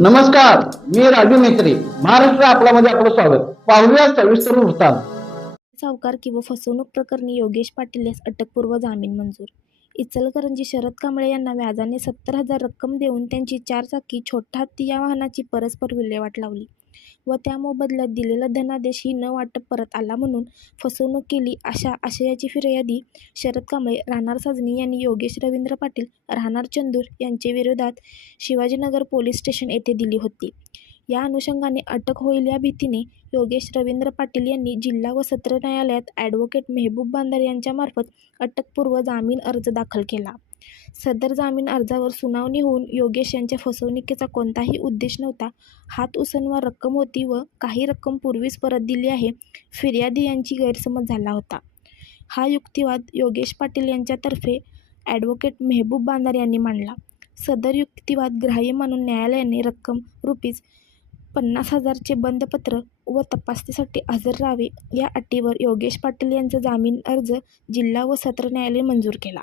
नमस्कार मी राजू मेत्री महाराष्ट्र आपल्यामध्ये आपलं स्वागत. पाहूया सविस्तर वृत्तांत. सावकार किंवा फसवणूक प्रकरणी योगेश पाटील यास अटकपूर्व जामीन मंजूर. इचलकरंजी शरद कांबळे यांना व्याजाने सत्तर हजार रक्कम देऊन त्यांची चारचाकी छोटा हत्ती या वाहनाची परस्पर विल्हेवाट लावली व त्या मोबदल्यात दिलेला धनादेश ही न वाटप परत आला म्हणून फसवणूक केली. अशा आशयाची फिर्यादी शरद कांबळे राहणार साजनी यांनी योगेश रवींद्र पाटील राहणार चंदूर यांच्याविरोधात विरोधात शिवाजीनगर पोलीस स्टेशन येथे दिली होती. या अनुषंगाने अटक होईल या भीतीने योगेश रवींद्र पाटील यांनी जिल्हा व सत्र न्यायालयात ॲडव्होकेट मेहबूब बांदर यांच्यामार्फत अटकपूर्व जामीन अर्ज दाखल केला. सदर जामीन अर्जावर सुनावणी होऊन योगेश यांच्या फसवणुकीचा कोणताही उद्देश नव्हता. हात उसनवा रक्कम होती व काही रक्कम पूर्वीच परत दिली आहे फिर्यादी यांची गैरसमज झाला होता. हा युक्तिवाद योगेश पाटील यांच्यातर्फे ॲडव्होकेट मेहबूब बांदर यांनी मांडला. सदर युक्तिवाद ग्राह्य मानून न्यायालयाने रक्कम रुपीज पन्नास हजारचे बंदपत्र व तपासणीसाठी हजर राहावे या अटीवर योगेश पाटील यांचा जामीन अर्ज जिल्हा व सत्र न्यायालय मंजूर केला.